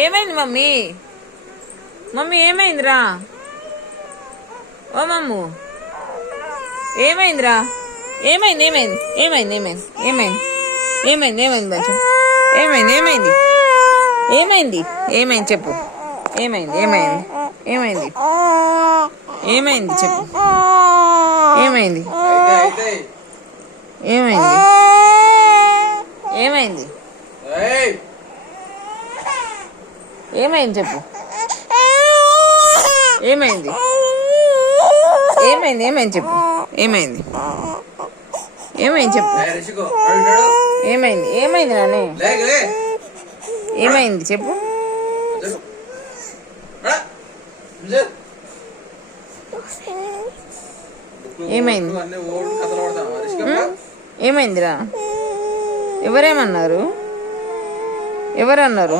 ఏమైంది mummy? Mummy ఏమైందిరా? ఓ మమ్ము ఏమైందిరా? ఏమైంది ఏమైంది ఏమైంది ఏమైంది ఏమైంది ఏమైంది ఏమైంది కొంచెం ఏమైంది ఏమైంది ఏమైంది ఏమైంది చెప్పు. ఏమైంది ఏమైంది ఏమైంది ఏమైంది చెప్పు. ఏమైంది ఏమైంది ఏమైంది ఏమైంది చెప్పు. ఏమైంది ఏమైంది ఏమైంది చెప్పు. ఏమైంది ఏమైంది చెప్పు. ఏమైంది ఏమైంది నానే? ఏమైంది చెప్పు. ఏమైంది ఏమైందిరా? ఎవరేమన్నారు? ఎవరన్నారు?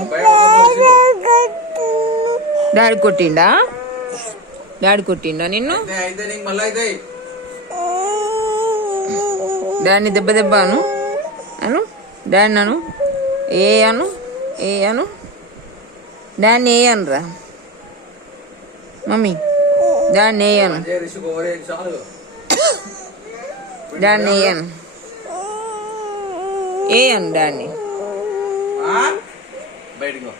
డాడీ కొట్టిండా? డాడీ కొట్టిండా నిన్ను? డాడీని దెబ్బ దెబ్బ అను అను. డాడీ అను. ఏ అను ఏ అను. డాడీని ఏ అనురా మమ్మీ. డాడీని ఏ అను. డాడీని ఏ అను. ఏ అను డాడీని. బయటకు